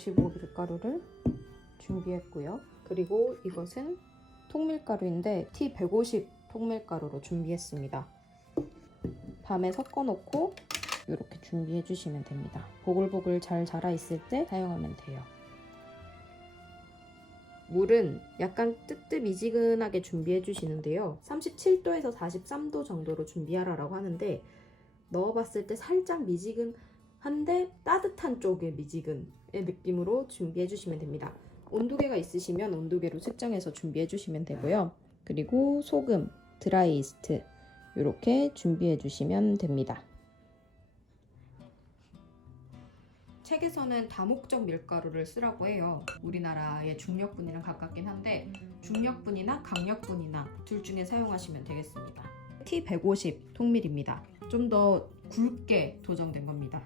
T155 밀가루를 준비했고요. 그리고 이것은 통밀가루인데 T150 통밀가루로 준비했습니다. 밤에 섞어놓고 이렇게 준비해 주시면 됩니다. 보글보글 잘 자라 있을 때 사용하면 돼요. 물은 약간 뜨뜻미지근하게 준비해 주시는데요. 37도에서 43도 정도로 준비하라고 하는데 넣어봤을 때 살짝 미지근한데 따뜻한 쪽의 미지근의 느낌으로 준비해 주시면 됩니다. 온도계가 있으시면 온도계로 측정해서 준비해 주시면 되고요. 그리고 소금, 드라이 이스트 이렇게 준비해 주시면 됩니다. 책에서는 다목적 밀가루를 쓰라고 해요. 우리나라의 중력분이랑 가깝긴 한데 중력분이나 강력분이나 둘 중에 사용하시면 되겠습니다. T150 통밀입니다. 좀 더 굵게 도정된 겁니다.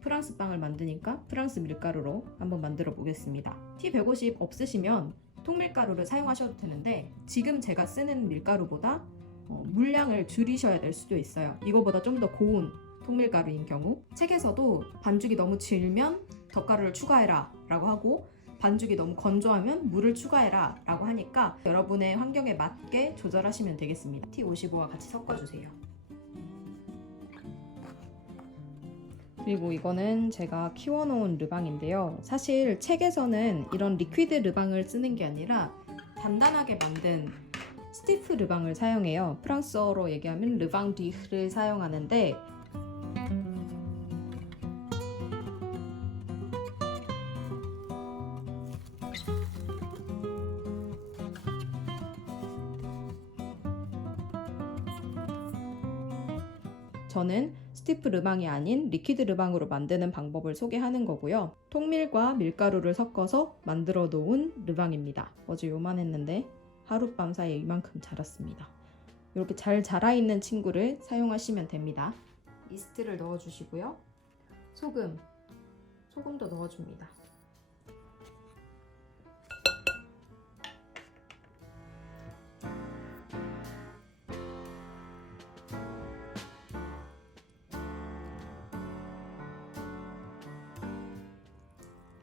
프랑스 빵을 만드니까 프랑스 밀가루로 한번 만들어 보겠습니다. T150 없으시면 통밀가루를 사용하셔도 되는데 지금 제가 쓰는 밀가루보다 물량을 줄이셔야 될 수도 있어요. 이거보다 좀 더 고운 통밀가루인 경우 책에서도 반죽이 너무 질면 덧가루를 추가해라 라고 하고 반죽이 너무 건조하면 물을 추가해라 라고 하니까 여러분의 환경에 맞게 조절하시면 되겠습니다. T55와 같이 섞어주세요. 그리고 이거는 제가 키워놓은 르방인데요. 사실 책에서는 이런 리퀴드 르방을 쓰는 게 아니라 단단하게 만든 스티프 르방을 사용해요. 프랑스어로 얘기하면 르방 디흐를 사용하는데 저는 스티프 르방이 아닌 리퀴드 르방으로 만드는 방법을 소개하는 거고요. 통밀과 밀가루를 섞어서 만들어 놓은 르방입니다. 어제 요만했는데 하룻밤 사이에 이만큼 자랐습니다. 이렇게 잘 자라있는 친구를 사용하시면 됩니다. 이스트를 넣어주시고요. 소금도 넣어줍니다.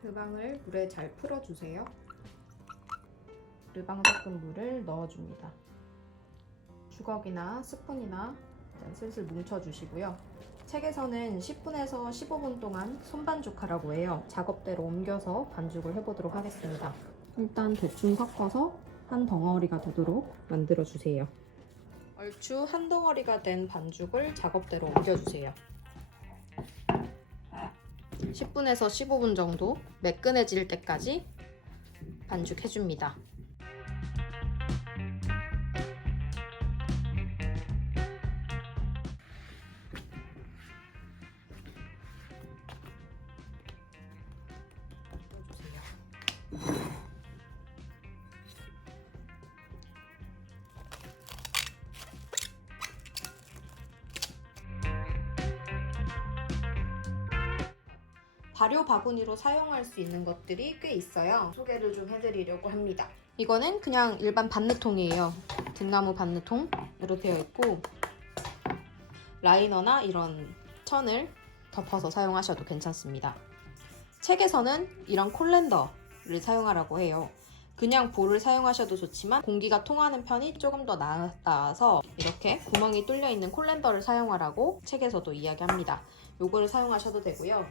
르방을 물에 잘 풀어주세요. 르방 섞은 물을 넣어줍니다. 주걱이나 스푼이나 슬슬 뭉쳐주시고요. 책에서는 10분에서 15분 동안 손반죽하라고 해요. 작업대로 옮겨서 반죽을 해보도록 하겠습니다. 일단 대충 섞어서 한 덩어리가 되도록 만들어주세요. 얼추 한 덩어리가 된 반죽을 작업대로 옮겨주세요. 10분에서 15분 정도 매끈해질 때까지 반죽해줍니다. 발효 바구니로 사용할 수 있는 것들이 꽤 있어요. 소개를 좀 해드리려고 합니다. 이거는 그냥 일반 바느통이에요. 등나무 바느통으로 되어 있고 라이너나 이런 천을 덮어서 사용하셔도 괜찮습니다. 책에서는 이런 콜랜더를 사용하라고 해요. 그냥 볼을 사용하셔도 좋지만 공기가 통하는 편이 조금 더 나아서 이렇게 구멍이 뚫려 있는 콜랜더를 사용하라고 책에서도 이야기합니다. 요거를 사용하셔도 되고요.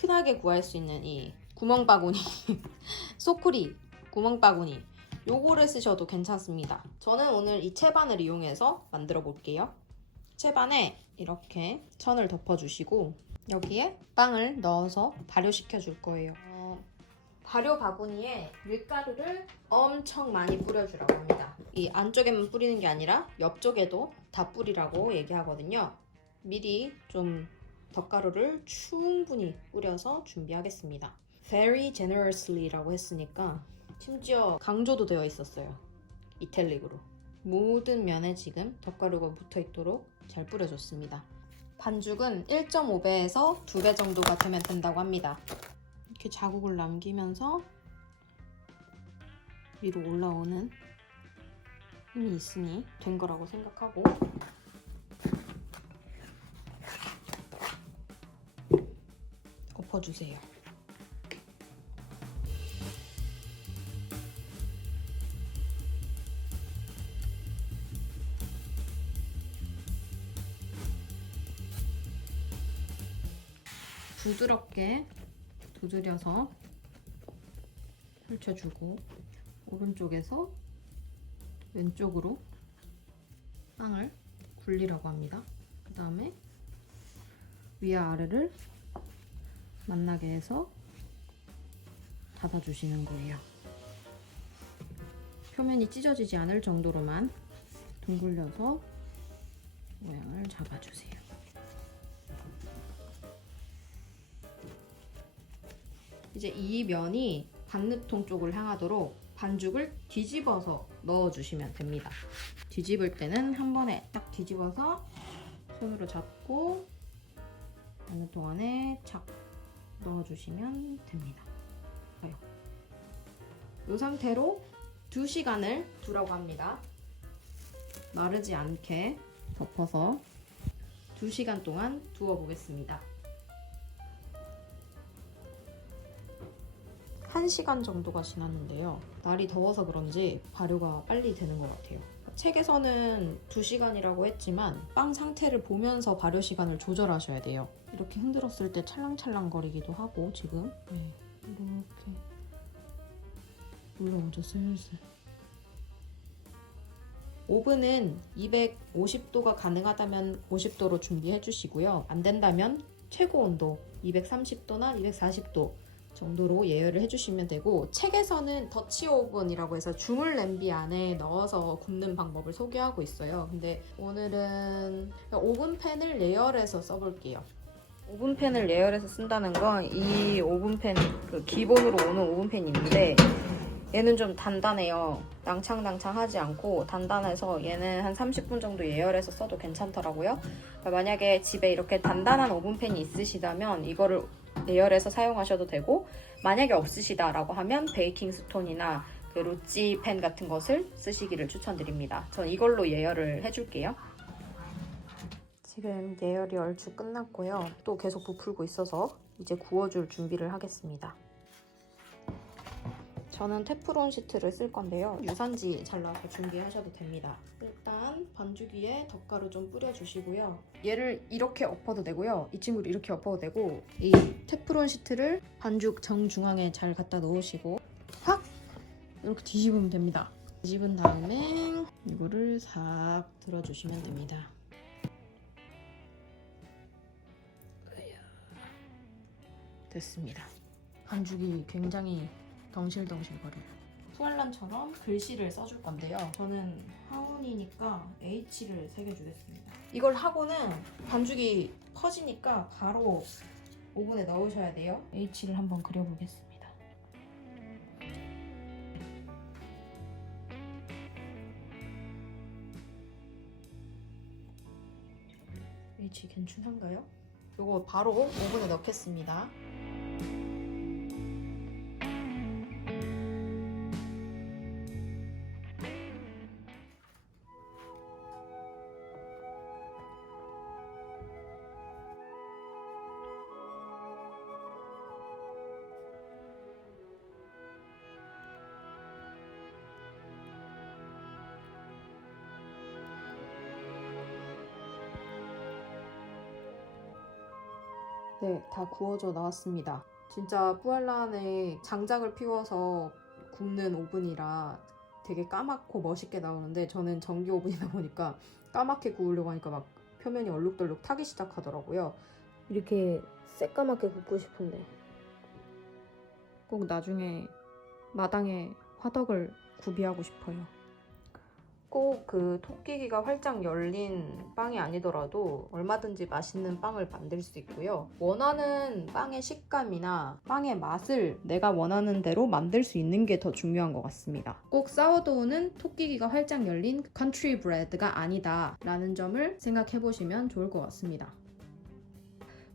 흔하게 구할 수 있는 이 구멍바구니 소쿠리 구멍바구니 요거를 쓰셔도 괜찮습니다. 저는 오늘 이 채반을 이용해서 만들어 볼게요. 채반에 이렇게 천을 덮어주시고 여기에 빵을 넣어서 발효시켜 줄 거예요. 발효 바구니에 밀가루를 엄청 많이 뿌려주라고 합니다. 이 안쪽에만 뿌리는 게 아니라 옆쪽에도 다 뿌리라고 얘기하거든요. 미리 좀 덧가루를 충분히 뿌려서 준비하겠습니다. Very generously 라고 했으니까 심지어 강조도 되어 있었어요. 이탈릭으로. 모든 면에 지금 덧가루가 붙어있도록 잘 뿌려줬습니다. 반죽은 1.5배에서 2배 정도가 되면 된다고 합니다. 이렇게 자국을 남기면서 위로 올라오는 힘이 있으니 된 거라고 생각하고 엎어주세요. 부드럽게 두드려서 펼쳐주고 오른쪽에서 왼쪽으로 빵을 굴리라고 합니다. 그 다음에 위와 아래를 만나게 해서 닫아주시는 거예요. 표면이 찢어지지 않을 정도로만 둥글려서 모양을 잡아주세요. 이제 이 면이 반죽통 쪽을 향하도록 반죽을 뒤집어서 넣어주시면 됩니다. 뒤집을 때는 한 번에 딱 뒤집어서 손으로 잡고 반죽통 안에 착 넣어주시면 됩니다. 이 상태로 2시간을 두라고 합니다. 마르지 않게 덮어서 2시간 동안 두어 보겠습니다. 1시간 정도가 지났는데요. 날이 더워서 그런지 발효가 빨리 되는 것 같아요. 책에서는 2시간이라고 했지만 빵 상태를 보면서 발효 시간을 조절하셔야 돼요. 이렇게 흔들었을 때 찰랑찰랑거리기도 하고 지금 이렇게 올라오죠, 슬슬. 오븐은 250도가 가능하다면 50도로 준비해 주시고요. 안 된다면 최고 온도 230도나 240도 정도로 예열을 해주시면 되고, 책에서는 더치 오븐이라고 해서 주물 냄비 안에 넣어서 굽는 방법을 소개하고 있어요. 근데 오늘은 오븐팬을 예열해서 써볼게요. 오븐팬을 예열해서 쓴다는 건 이 오븐팬 그 기본으로 오는 오븐팬이 있는데 얘는 좀 단단해요. 낭창낭창하지 않고 단단해서 얘는 한 30분 정도 예열해서 써도 괜찮더라고요. 그러니까 만약에 집에 이렇게 단단한 오븐팬이 있으시다면 이거를 예열해서 사용하셔도 되고, 만약에 없으시다라고 하면 베이킹 스톤이나 그 로찌 팬 같은 것을 쓰시기를 추천드립니다. 전 이걸로 예열을 해줄게요. 지금 예열이 얼추 끝났고요. 또 계속 부풀고 있어서 이제 구워줄 준비를 하겠습니다. 저는 테프론 시트를 쓸 건데요. 유산지 잘라서 준비하셔도 됩니다. 일단 반죽 위에 덧가루 좀 뿌려주시고요. 얘를 이렇게 엎어도 되고요. 이 친구를 이렇게 엎어도 되고, 이 테프론 시트를 반죽 정중앙에 잘 갖다 넣으시고 확 이렇게 뒤집으면 됩니다. 뒤집은 다음에 이거를 싹 들어주시면 됩니다. 됐습니다. 반죽이 굉장히 덩실덩실거려요. 푸알란처럼 글씨를 써줄 건데요. 저는 하운이니까 H를 새겨주겠습니다. 이걸 하고는 반죽이 퍼지니까 바로 오븐에 넣으셔야 돼요. H를 한번 그려보겠습니다. H 괜찮은가요? 이거 바로 오븐에 넣겠습니다. 네, 다 구워져 나왔습니다. 진짜 푸알란에 장작을 피워서 굽는 오븐이라 되게 까맣고 멋있게 나오는데, 저는 전기 오븐이다 보니까 까맣게 구우려고 하니까 막 표면이 얼룩덜룩 타기 시작하더라고요. 이렇게 새까맣게 굽고 싶은데 꼭 나중에 마당에 화덕을 구비하고 싶어요. 꼭 그 토끼기가 활짝 열린 빵이 아니더라도 얼마든지 맛있는 빵을 만들 수 있고요. 원하는 빵의 식감이나 빵의 맛을 내가 원하는 대로 만들 수 있는 게 더 중요한 것 같습니다. 꼭 사워도우는 토끼기가 활짝 열린 컨트리 브레드가 아니다 라는 점을 생각해 보시면 좋을 것 같습니다.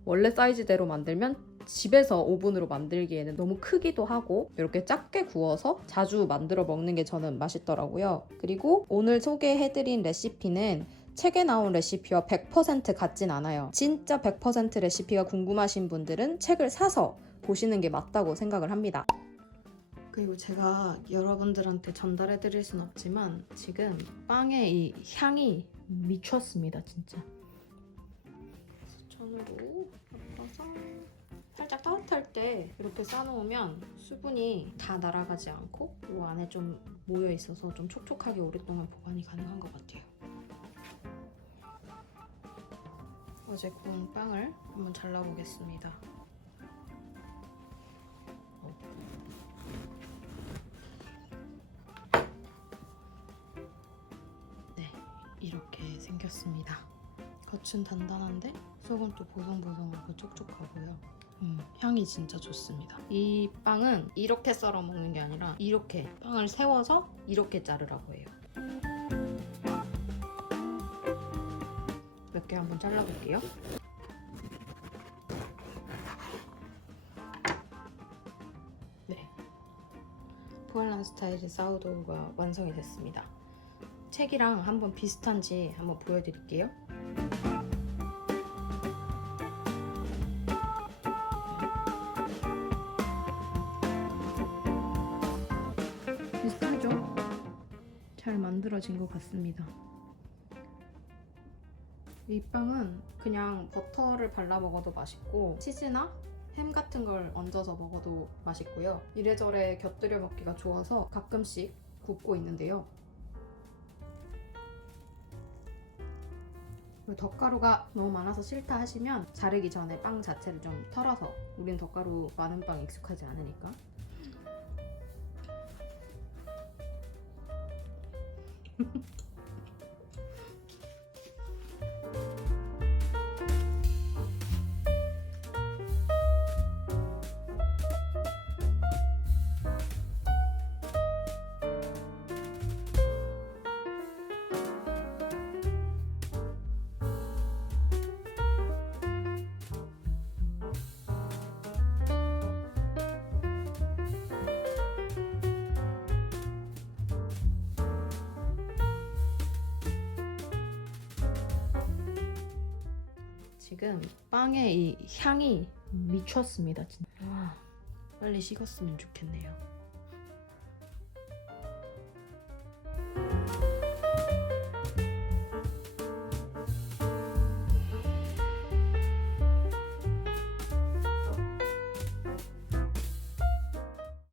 원래 사이즈대로 만들면 집에서 오븐으로 만들기에는 너무 크기도 하고 이렇게 작게 구워서 자주 만들어 먹는 게 저는 맛있더라고요. 그리고 오늘 소개해드린 레시피는 책에 나온 레시피와 100% 같진 않아요. 진짜 100% 레시피가 궁금하신 분들은 책을 사서 보시는 게 맞다고 생각을 합니다. 그리고 제가 여러분들한테 전달해드릴 순 없지만 지금 빵의 이 향이 미쳤습니다, 진짜. 손으로 덮어서 살짝 따뜻할 때 이렇게 싸놓으면 수분이 다 날아가지 않고 이 안에 좀 모여 있어서 좀 촉촉하게 오랫동안 보관이 가능한 것 같아요. 어제 구운 빵을 한번 잘라보겠습니다. 네, 이렇게 생겼습니다. 겉은 단단한데 속은 또 보송보송하고 촉촉하고요. 향이 진짜 좋습니다. 이 빵은 이렇게 썰어 먹는 게 아니라 이렇게 빵을 세워서 이렇게 자르라고 해요. 몇 개 한번 잘라볼게요. 네, 포알란 스타일의 사우도우가 완성이 됐습니다. 책이랑 한번 비슷한지 한번 보여드릴게요. 비슷하죠? 잘 만들어진 것 같습니다. 이 빵은 그냥 버터를 발라 먹어도 맛있고 치즈나 햄 같은 걸 얹어서 먹어도 맛있고요. 이래저래 곁들여 먹기가 좋아서 가끔씩 굽고 있는데요. 덧가루가 너무 많아서 싫다 하시면 자르기 전에 빵 자체를 좀 털어서, 우린 덧가루 많은 빵 익숙하지 않으니까. 지금 빵의 이 향이 미쳤습니다. 진짜. 와, 빨리 식었으면 좋겠네요.